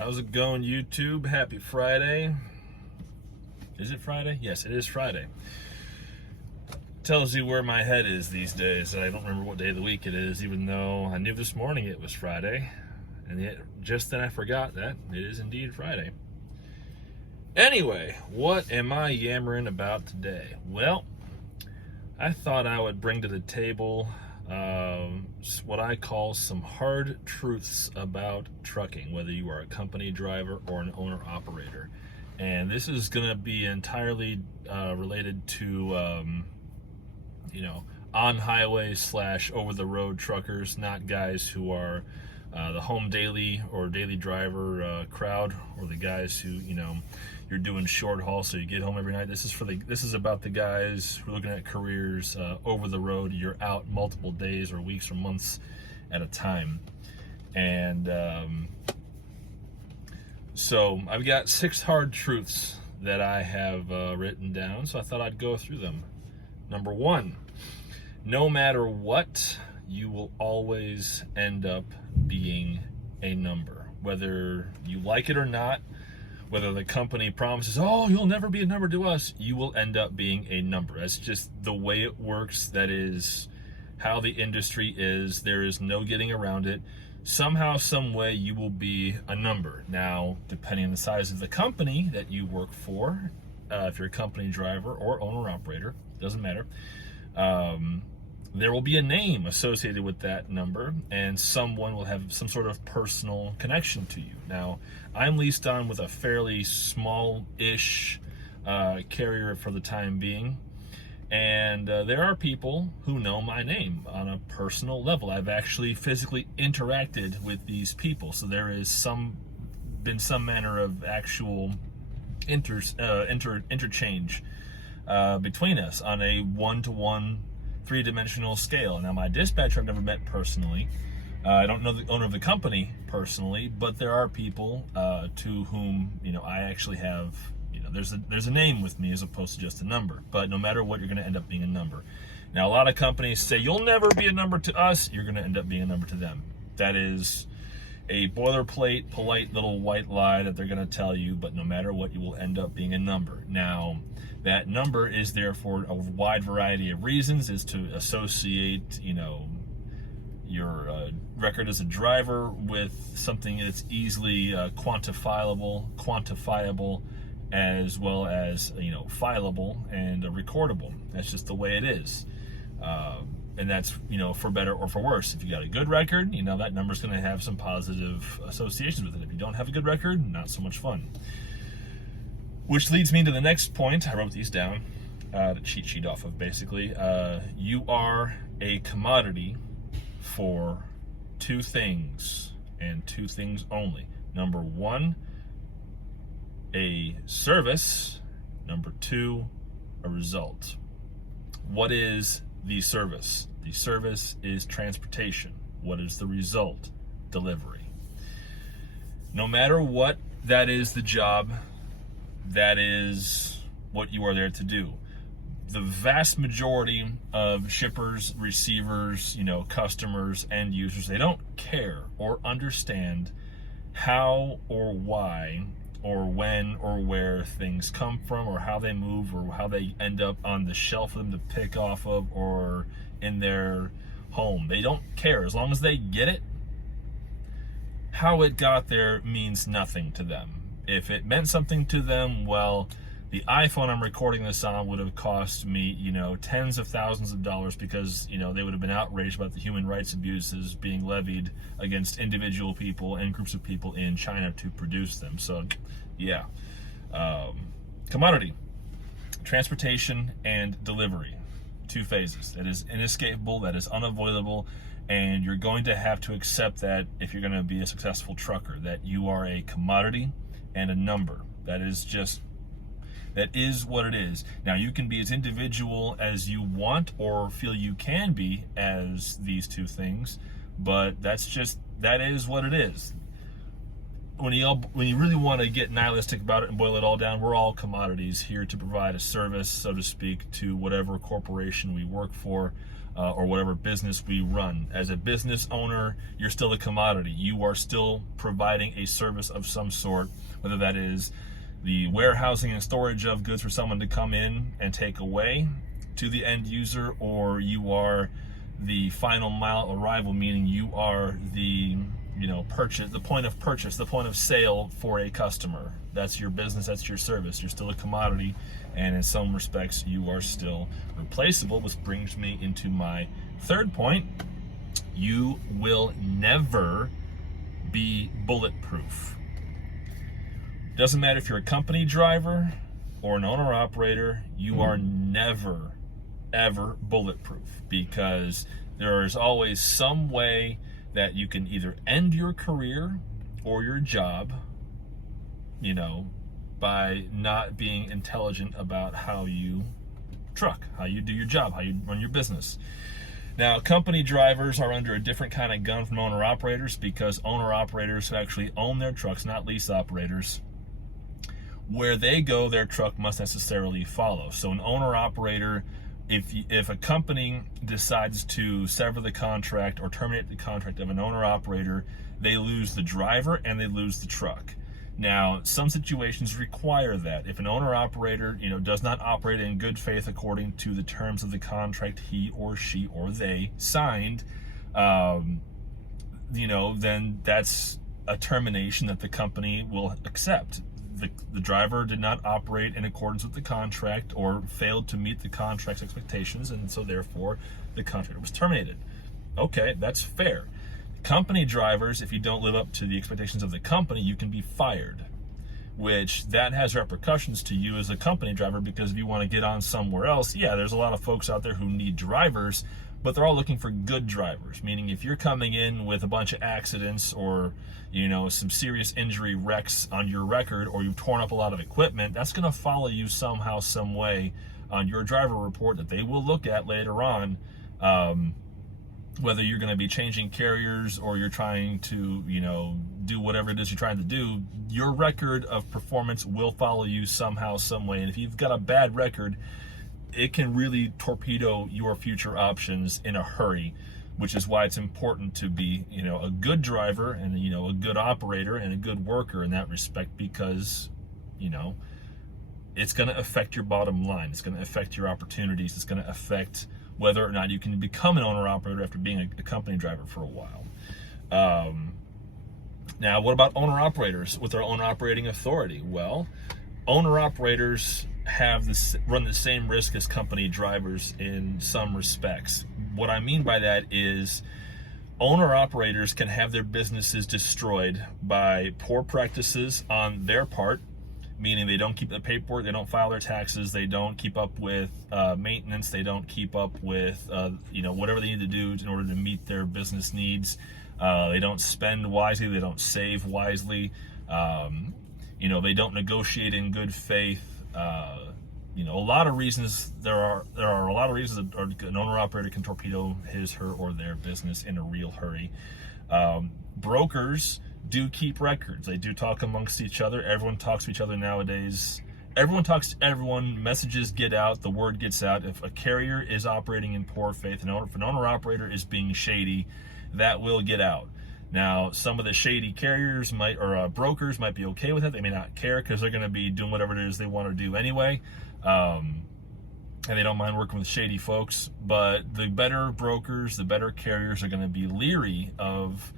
How's it going, YouTube? Happy Friday. Is it Friday? Yes, it is Friday. Tells you where my head is these days. I don't remember what day of the week it is, even though I knew this morning it was Friday. And yet, just then I forgot that it is indeed Friday. Anyway, what am I yammering about today? Well, I thought I would bring to the table what I call some hard truths about trucking, whether you are a company driver or an owner-operator. And this is going to be entirely related to, on-highway / over-the-road truckers, not guys who are the home daily or daily driver crowd, or the guys who, you're doing short haul so you get home every night. This is about the guys who are looking at careers over the road. You're out multiple days or weeks or months at a time. And so I've got 6 hard truths that I have written down, so I thought I'd go through them. Number 1, no matter what, you will always end up being a number. Whether you like it or not, whether the company promises, oh, you'll never be a number to us, you will end up being a number. That's just the way it works. That is how the industry is. There is no getting around it. Somehow, some way, you will be a number. Now, depending on the size of the company that you work for, if you're a company driver or owner-operator, doesn't matter, there will be a name associated with that number, and someone will have some sort of personal connection to you. Now, I'm leased on with a fairly small-ish carrier for the time being, and there are people who know my name on a personal level. I've actually physically interacted with these people, so there is been some manner of actual interchange between us on a one-to-one 3-dimensional scale. Now, my dispatcher I've never met personally. I don't know the owner of the company personally, but there are people to whom I actually have. There's a name with me as opposed to just a number. But no matter what, you're going to end up being a number. Now, a lot of companies say you'll never be a number to us. You're going to end up being a number to them. That is a boilerplate, polite little white lie that they're going to tell you. But no matter what, you will end up being a number. Now, that number is there for a wide variety of reasons. Is to associate, your record as a driver with something that's easily quantifiable, as well as fileable and recordable. That's just the way it is, and that's for better or for worse. If you got a good record, that number's going to have some positive associations with it. If you don't have a good record, not so much fun. Which leads me to the next point. I wrote these down to cheat sheet off of, basically. You are a commodity for 2 things, and 2 things only. Number 1, a service. Number 2, a result. What is the service? The service is transportation. What is the result? Delivery. No matter what, that is the job. That is what you are there to do. The vast majority of shippers, receivers, customers, end users, they don't care or understand how or why or when or where things come from, or how they move, or how they end up on the shelf for them to pick off of, or in their home. They don't care. As long as they get it, how it got there means nothing to them. If it meant something to them, well, the iPhone I'm recording this on would have cost me, tens of thousands of dollars, because, they would have been outraged about the human rights abuses being levied against individual people and groups of people in China to produce them. So, yeah. Commodity, transportation, and delivery. 2 phases. That is inescapable, that is unavoidable, and you're going to have to accept that if you're going to be a successful trucker, that you are a commodity and a number. That is what it is. Now, you can be as individual as you want or feel you can be as these 2 things, but that is what it is. When you really want to get nihilistic about it and boil it all down, we're all commodities here to provide a service, so to speak, to whatever corporation we work for. or whatever business we run. As a business owner, you're still a commodity. You are still providing a service of some sort, whether that is the warehousing and storage of goods for someone to come in and take away to the end user, or you are the final mile arrival, meaning you are the purchase, the point of purchase, the point of sale for a customer. That's your business, that's your service. You're still a commodity, and in some respects you are still replaceable, which brings me into my third point. You will never be bulletproof. Doesn't matter if you're a company driver or an owner operator, you are never ever bulletproof, because there is always some way that you can either end your career or your job, by not being intelligent about how you truck, how you do your job, how you run your business. Now, company drivers are under a different kind of gun from owner operators, because owner operators who actually own their trucks, not lease operators, where they go, their truck must necessarily follow. So an owner operator, if a company decides to sever the contract or terminate the contract of an owner operator, they lose the driver and they lose the truck. Now, some situations require that. If an owner operator, does not operate in good faith according to the terms of the contract he or she or they signed, then that's a termination that the company will accept. The driver did not operate in accordance with the contract or failed to meet the contract's expectations, and so therefore the contract was terminated. Okay, that's fair. Company drivers, if you don't live up to the expectations of the company, you can be fired, which that has repercussions to you as a company driver, because if you want to get on somewhere else, there's a lot of folks out there who need drivers, but they're all looking for good drivers, meaning if you're coming in with a bunch of accidents or some serious injury wrecks on your record, or you've torn up a lot of equipment, that's going to follow you somehow, some way on your driver report that they will look at later on, whether you're going to be changing carriers or you're trying to do whatever it is you're trying to do. Your record of performance will follow you somehow, some way, and if you've got a bad record, it can really torpedo your future options in a hurry, which is why it's important to be, a good driver and, a good operator and a good worker in that respect, because, it's going to affect your bottom line. It's going to affect your opportunities. It's going to affect whether or not you can become an owner operator after being a company driver for a while. Now, what about owner operators with their own operating authority? Well, owner operators run the same risk as company drivers in some respects. What I mean by that is owner operators can have their businesses destroyed by poor practices on their part, meaning they don't keep the paperwork, they don't file their taxes, they don't keep up with maintenance, they don't keep up with whatever they need to do in order to meet their business needs. They don't spend wisely, they don't save wisely, they don't negotiate in good faith. A lot of reasons. There are a lot of reasons that an owner operator can torpedo his, her, or their business in a real hurry. Brokers do keep records. They do talk amongst each other. Everyone talks to each other nowadays. Everyone talks to everyone. Messages get out. The word gets out. If a carrier is operating in poor faith, if an owner operator is being shady, that will get out. Now, some of the shady carriers brokers might be okay with it. They may not care, because they're going to be doing whatever it is they want to do anyway. And they don't mind working with shady folks. But the better brokers, the better carriers are going to be leery of,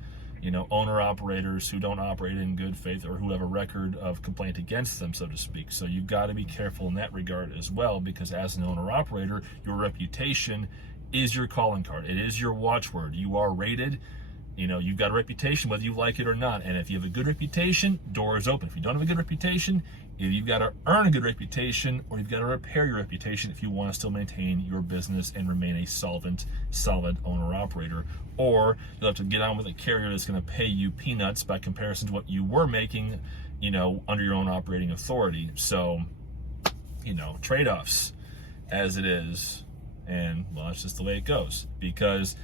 owner operators who don't operate in good faith or who have a record of complaint against them, so to speak. So you've got to be careful in that regard as well, because as an owner operator, your reputation is your calling card. It is your watchword. You are rated. You've got a reputation, whether you like it or not. And if you have a good reputation, doors open. If you don't have a good reputation, you've got to earn a good reputation, or you've got to repair your reputation if you want to still maintain your business and remain a solid owner-operator. Or you'll have to get on with a carrier that's going to pay you peanuts by comparison to what you were making, under your own operating authority. So, trade-offs as it is. And, well, that's just the way it goes. Because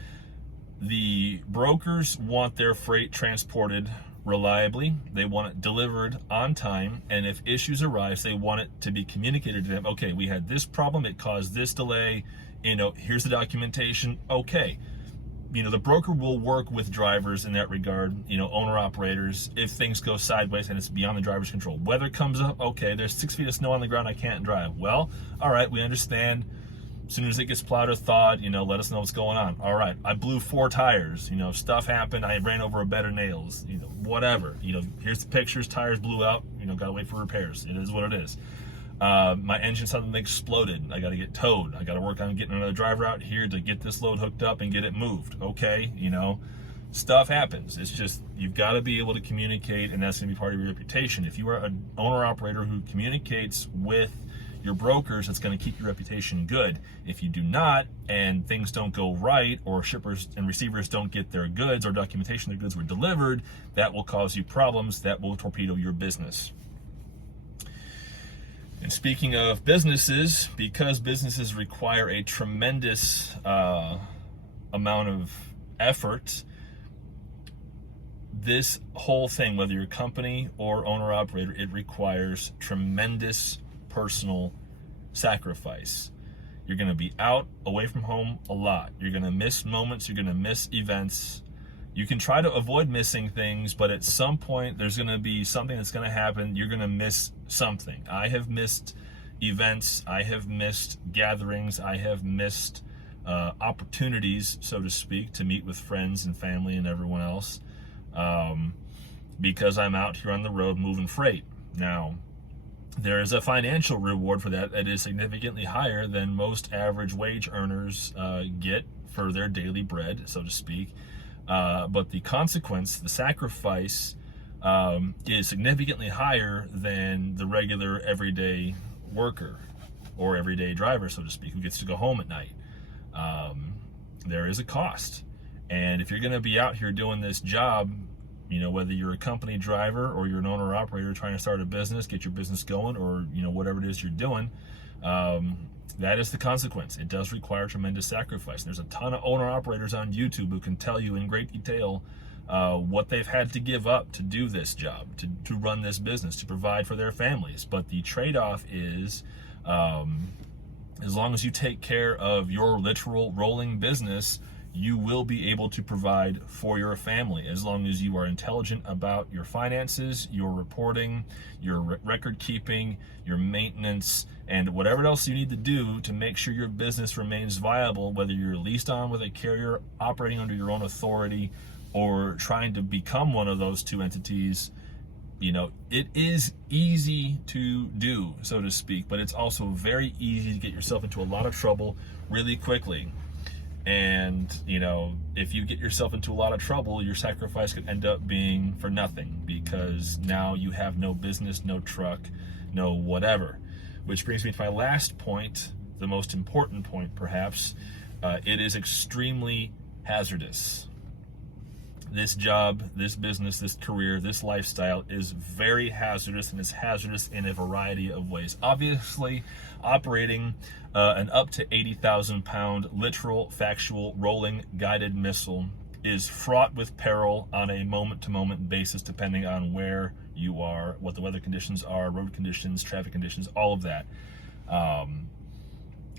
the brokers want their freight transported reliably. They want it delivered on time. And if issues arise, they want it to be communicated to them. Okay, we had this problem. It caused this delay. Here's the documentation. Okay. The broker will work with drivers in that regard, owner operators, if things go sideways and it's beyond the driver's control. Weather comes up, okay, there's 6 feet of snow on the ground, I can't drive. Well, all right, we understand. As soon as it gets plowed or thawed, let us know what's going on. All right, I blew 4 tires, stuff happened, I ran over a bed of nails, whatever. Here's the pictures, tires blew out, gotta wait for repairs. It is what it is. My engine suddenly exploded. I got to get towed. I got to work on getting another driver out here to get this load hooked up and get it moved. Okay, stuff happens. It's just, you've got to be able to communicate, and that's going to be part of your reputation. If you are an owner-operator who communicates with your brokers, it's going to keep your reputation good. If you do not, and things don't go right, or shippers and receivers don't get their goods, or documentation their goods were delivered, that will cause you problems. That will torpedo your business. And speaking of businesses, because businesses require a tremendous amount of effort, this whole thing, whether you're a company or owner-operator, it requires tremendous personal sacrifice. You're going to be out, away from home a lot. You're going to miss moments. You're going to miss events. You can try to avoid missing things, but at some point there's going to be something that's going to happen. You're going to miss something. I have missed events. I have missed gatherings. I have missed opportunities, so to speak, to meet with friends and family and everyone else because I'm out here on the road moving freight. Now, there is a financial reward for that is significantly higher than most average wage earners get for their daily bread, so to speak. But the consequence, the sacrifice, is significantly higher than the regular everyday worker or everyday driver, so to speak, who gets to go home at night. There is a cost. And if you're going to be out here doing this job, whether you're a company driver or you're an owner operator trying to start a business, get your business going, or, whatever it is you're doing, that is the consequence. It does require tremendous sacrifice. There's a ton of owner-operators on YouTube who can tell you in great detail what they've had to give up to do this job, to run this business, to provide for their families. But the trade-off is, as long as you take care of your literal rolling business, you will be able to provide for your family as long as you are intelligent about your finances, your reporting, your record keeping, your maintenance, and whatever else you need to do to make sure your business remains viable, whether you're leased on with a carrier operating under your own authority or trying to become one of those two entities. It is easy to do, so to speak, but it's also very easy to get yourself into a lot of trouble really quickly. And, if you get yourself into a lot of trouble, your sacrifice could end up being for nothing because now you have no business, no truck, no whatever. Which brings me to my last point, the most important point perhaps. It is extremely hazardous. This job, this business, this career, this lifestyle is very hazardous, and it's hazardous in a variety of ways. Obviously, operating an up to 80,000 pound literal, factual, rolling, guided missile is fraught with peril on a moment-to-moment basis, depending on where you are, what the weather conditions are, road conditions, traffic conditions, all of that.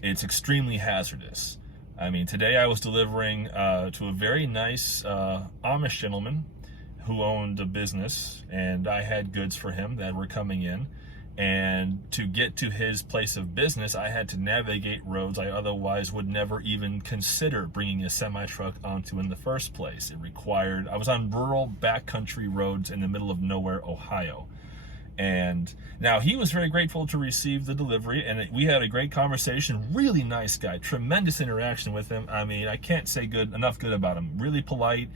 It's extremely hazardous. Today I was delivering to a very nice Amish gentleman who owned a business, and I had goods for him that were coming in. And to get to his place of business, I had to navigate roads I otherwise would never even consider bringing a semi-truck onto in the first place. I was on rural backcountry roads in the middle of nowhere, Ohio. And now he was very grateful to receive the delivery, and we had a great conversation. Really nice guy, tremendous interaction with him. I can't say enough good about him. Really polite.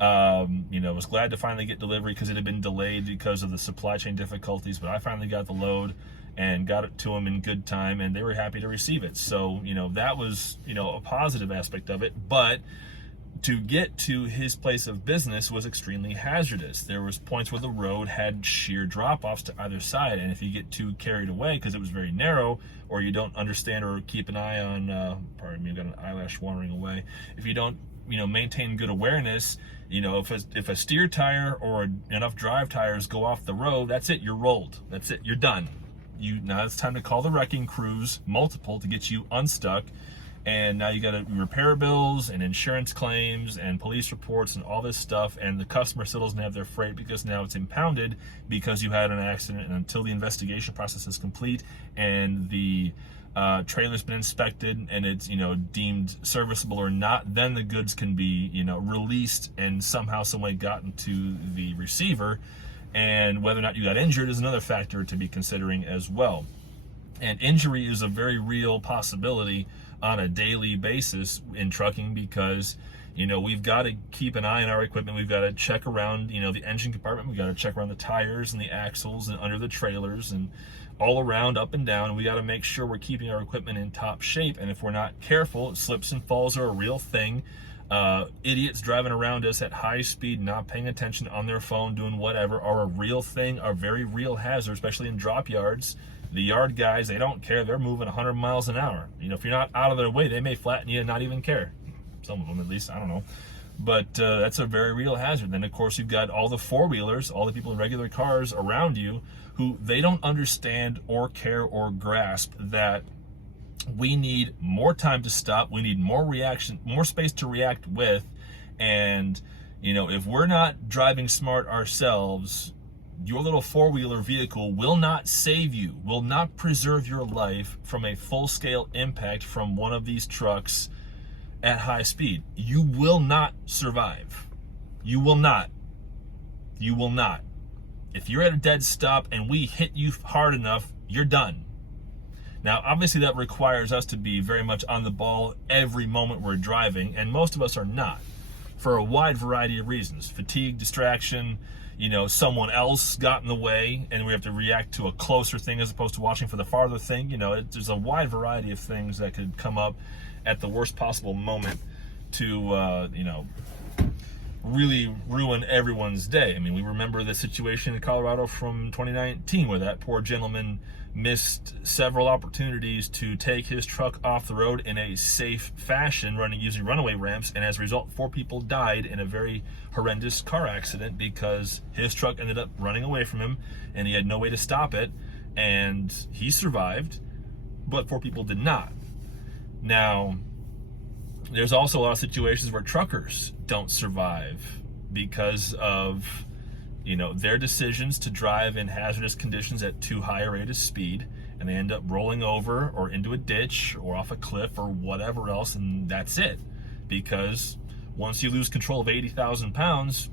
Was glad to finally get delivery because it had been delayed because of the supply chain difficulties, but I finally got the load and got it to them in good time, and they were happy to receive it. So, that was, a positive aspect of it, but to get to his place of business was extremely hazardous. There was points where the road had sheer drop-offs to either side, and if you get too carried away because it was very narrow, or you don't understand or keep an eye on, pardon me, I've got an eyelash wandering away. If you don't, maintain good awareness, if a steer tire or enough drive tires go off the road, that's it, you're rolled. That's it, you're done. Now it's time to call the wrecking crews, multiple, to get you unstuck and now you got to repair bills and insurance claims and police reports and all this stuff, and the customer still doesn't have their freight because now it's impounded because you had an accident. And until the investigation process is complete and the trailer's been inspected and it's, deemed serviceable or not, then the goods can be, released and somehow, some way gotten to the receiver. And whether or not you got injured is another factor to be considering as well. And injury is a very real possibility on a daily basis in trucking because, we've got to keep an eye on our equipment. We've got to check around, the engine compartment. We've got to check around the tires and the axles and under the trailers and all around, up and down. We got to make sure we're keeping our equipment in top shape. And if we're not careful, slips and falls are a real thing. Idiots driving around us at high speed, not paying attention on their phone, doing whatever, are a real thing, are very real hazard, especially in drop yards. The yard guys, they don't care. They're moving 100 miles an hour. If you're not out of their way, they may flatten you and not even care. Some of them, at least, I don't know. But that's a very real hazard. Then, of course, you've got all the four-wheelers, all the people in regular cars around you who they don't understand or care or grasp that we need more time to stop. We need more reaction, more space to react with. And, if we're not driving smart ourselves, your little four-wheeler vehicle will not save you, will not preserve your life from a full-scale impact from one of these trucks at high speed. You will not survive. You will not. You will not. If you're at a dead stop and we hit you hard enough, you're done. Now, obviously that requires us to be very much on the ball every moment we're driving, and most of us are not, for a wide variety of reasons. Fatigue, distraction, someone else got in the way and we have to react to a closer thing as opposed to watching for the farther thing. There's a wide variety of things that could come up at the worst possible moment to, really ruin everyone's day. I mean, we remember the situation in Colorado from 2019 where that poor gentleman missed several opportunities to take his truck off the road in a safe fashion, using runaway ramps, and as a result, 4 people died in a very horrendous car accident because his truck ended up running away from him and he had no way to stop it, and he survived, but 4 people did not. Now, there's also a lot of situations where truckers don't survive because of their decisions to drive in hazardous conditions at too high a rate of speed, and they end up rolling over or into a ditch or off a cliff or whatever else, and that's it. Because once you lose control of 80,000 pounds,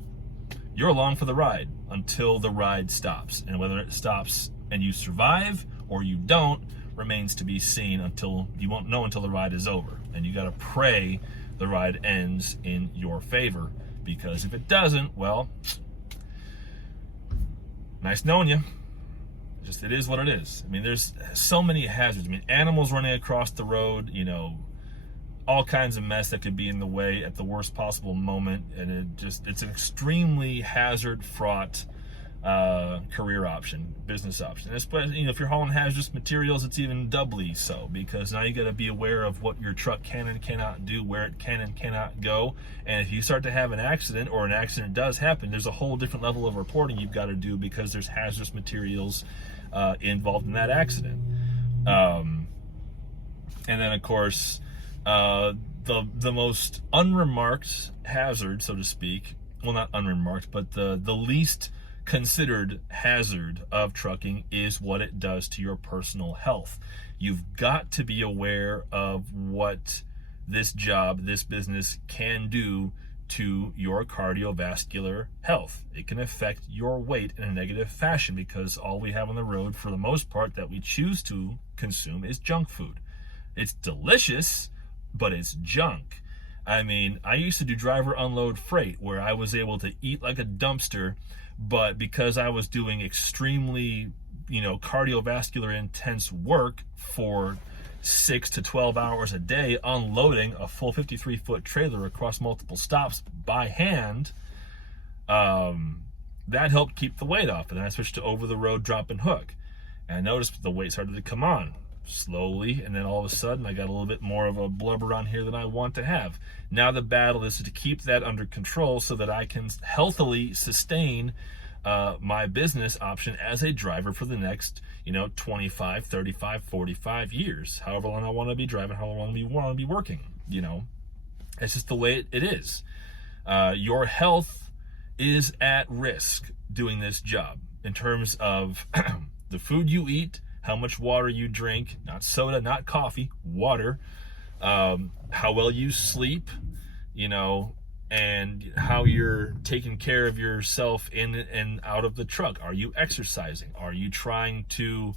you're along for the ride until the ride stops. And whether it stops and you survive or you don't remains to be seen. Until you won't know until the ride is over. And you got to pray the ride ends in your favor, because if it doesn't, well, nice knowing you. It is what it is. I mean, there's so many hazards. I mean, animals running across the road, all kinds of mess that could be in the way at the worst possible moment. And it's an extremely hazard fraught career option, business option. Especially, if you're hauling hazardous materials, it's even doubly so, because now you got to be aware of what your truck can and cannot do, where it can and cannot go. And if you start to have an accident, or an accident does happen, there's a whole different level of reporting you've got to do, because there's hazardous materials involved in that accident. And then, of course, the most unremarked hazard, so to speak, well, not unremarked, but the least considered hazard of trucking is what it does to your personal health. You've got to be aware of what this job, this business can do to your cardiovascular health. It can affect your weight in a negative fashion, because all we have on the road, for the most part, that we choose to consume is junk food. It's delicious, but it's junk. I mean, I used to do driver unload freight, where I was able to eat like a dumpster, but because I was doing extremely, cardiovascular intense work for 6 to 12 hours a day, unloading a full 53-foot trailer across multiple stops by hand, that helped keep the weight off. And then I switched to over-the-road drop and hook, and I noticed the weight started to come on slowly, and then all of a sudden I got a little bit more of a blubber on here than I want to have. Now the battle is to keep that under control so that I can healthily sustain my business option as a driver for the next, 25, 35, 45 years, however long I want to be driving, however long we want to be working. It's just the way it is. Your health is at risk doing this job in terms of the food you eat, how much water you drink, not soda, not coffee, water, how well you sleep, and how you're taking care of yourself in and out of the truck. Are you exercising? Are you trying to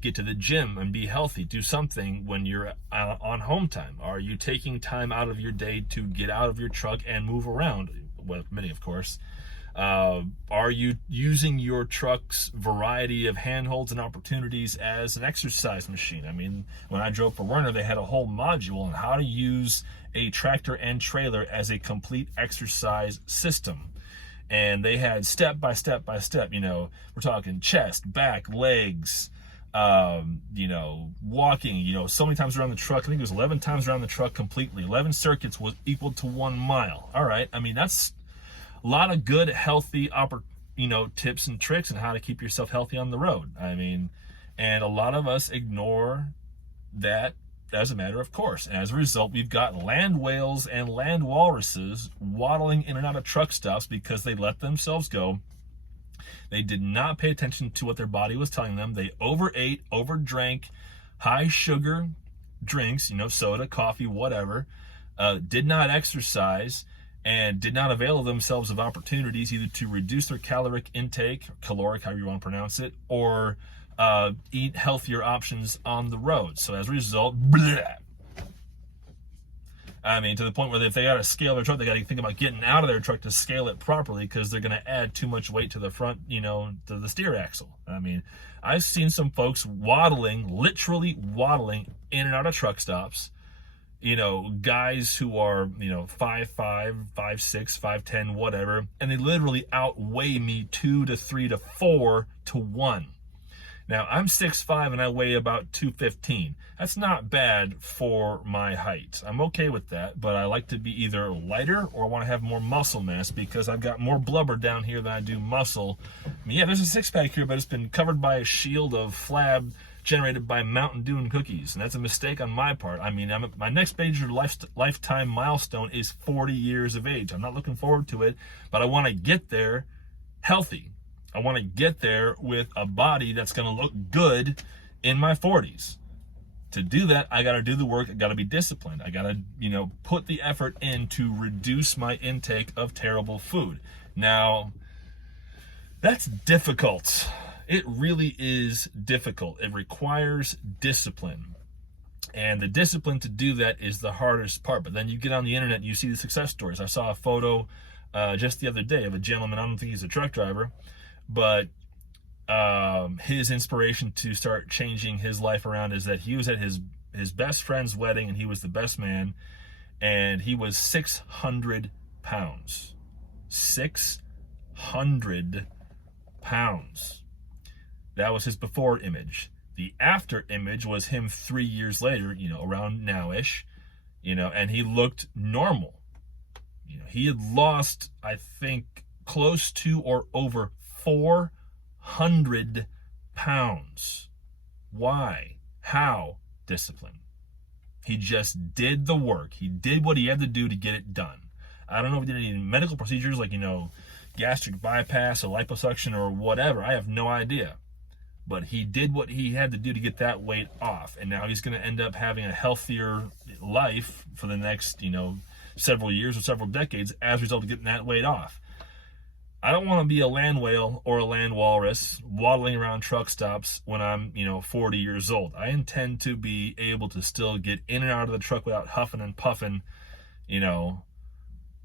get to the gym and be healthy? Do something when you're on home time. Are you taking time out of your day to get out of your truck and move around? Well, many, of course. Are you using your truck's variety of handholds and opportunities as an exercise machine? I mean, when I drove for Werner, they had a whole module on how to use a tractor and trailer as a complete exercise system. And they had step by step by step, we're talking chest, back, legs, walking, so many times around the truck. I think it was 11 times around the truck completely. 11 circuits was equal to 1 mile. All right. I mean, that's a lot of good, healthy, tips and tricks on how to keep yourself healthy on the road. I mean, and a lot of us ignore that as a matter of course. And as a result, we've got land whales and land walruses waddling in and out of truck stops because they let themselves go. They did not pay attention to what their body was telling them. They overate, overdrank high sugar drinks, soda, coffee, whatever, did not exercise, and did not avail themselves of opportunities either to reduce their caloric intake, caloric, however you want to pronounce it, or eat healthier options on the road. So as a result, bleh. I mean, to the point where if they got to scale their truck, they got to think about getting out of their truck to scale it properly because they're going to add too much weight to the front, to the steer axle. I mean, I've seen some folks literally waddling in and out of truck stops. Guys who are, 5'5", 5'6", 5'10", whatever, and they literally outweigh me 2 to 3 to 4 to 1. Now, I'm 6'5" and I weigh about 215. That's not bad for my height. I'm okay with that, but I like to be either lighter or I want to have more muscle mass because I've got more blubber down here than I do muscle. I mean, yeah, there's a six-pack here, but it's been covered by a shield of flab generated by Mountain Dew and cookies, and that's a mistake on my part. I mean, my next major lifetime milestone is 40 years of age. I'm not looking forward to it, but I want to get there healthy. I want to get there with a body that's going to look good in my 40s. To do that, I got to do the work. I got to be disciplined. I got to, put the effort in to reduce my intake of terrible food. Now, that's difficult. It really is difficult. It requires discipline. And the discipline to do that is the hardest part. But then you get on the internet and you see the success stories. I saw a photo just the other day of a gentleman. I don't think he's a truck driver, but his inspiration to start changing his life around is that he was at his best friend's wedding and he was the best man. And he was 600 pounds. 600 pounds. That was his before image. The after image was him 3 years later, around now-ish, and he looked normal. He had lost, I think, close to or over 400 pounds. Why? How? Discipline. He just did the work. He did what he had to do to get it done. I don't know if he did any medical procedures like, gastric bypass or liposuction or whatever. I have no idea. But he did what he had to do to get that weight off. And now he's going to end up having a healthier life for the next, several years or several decades as a result of getting that weight off. I don't want to be a land whale or a land walrus waddling around truck stops when I'm, 40 years old. I intend to be able to still get in and out of the truck without huffing and puffing,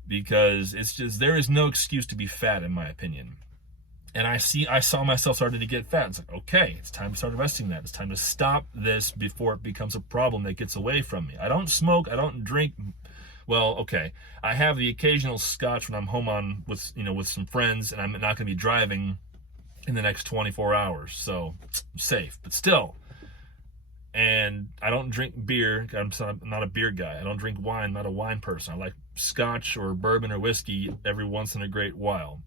because it's just, there is no excuse to be fat, in my opinion. And I saw myself starting to get fat. It's like, okay, it's time to start investing that. It's time to stop this before it becomes a problem that gets away from me. I don't smoke. I don't drink. Well, okay. I have the occasional scotch when I'm home with some friends, and I'm not going to be driving in the next 24 hours. So I'm safe, but still. And I don't drink beer. I'm not a beer guy. I don't drink wine. I'm not a wine person. I like scotch or bourbon or whiskey every once in a great while.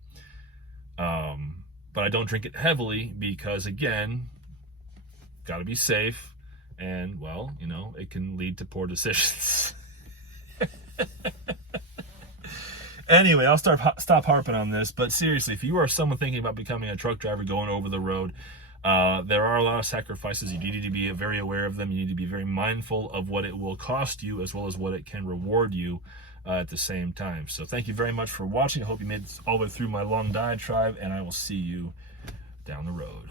But I don't drink it heavily because, again, got to be safe. And, well, you know, it can lead to poor decisions. Anyway, I'll stop harping on this. But seriously, if you are someone thinking about becoming a truck driver, going over the road, there are a lot of sacrifices. You need to be very aware of them. You need to be very mindful of what it will cost you, as well as what it can reward you at the same time. So thank you very much for watching. I hope you made it all the way through my long diatribe, and I will see you down the road.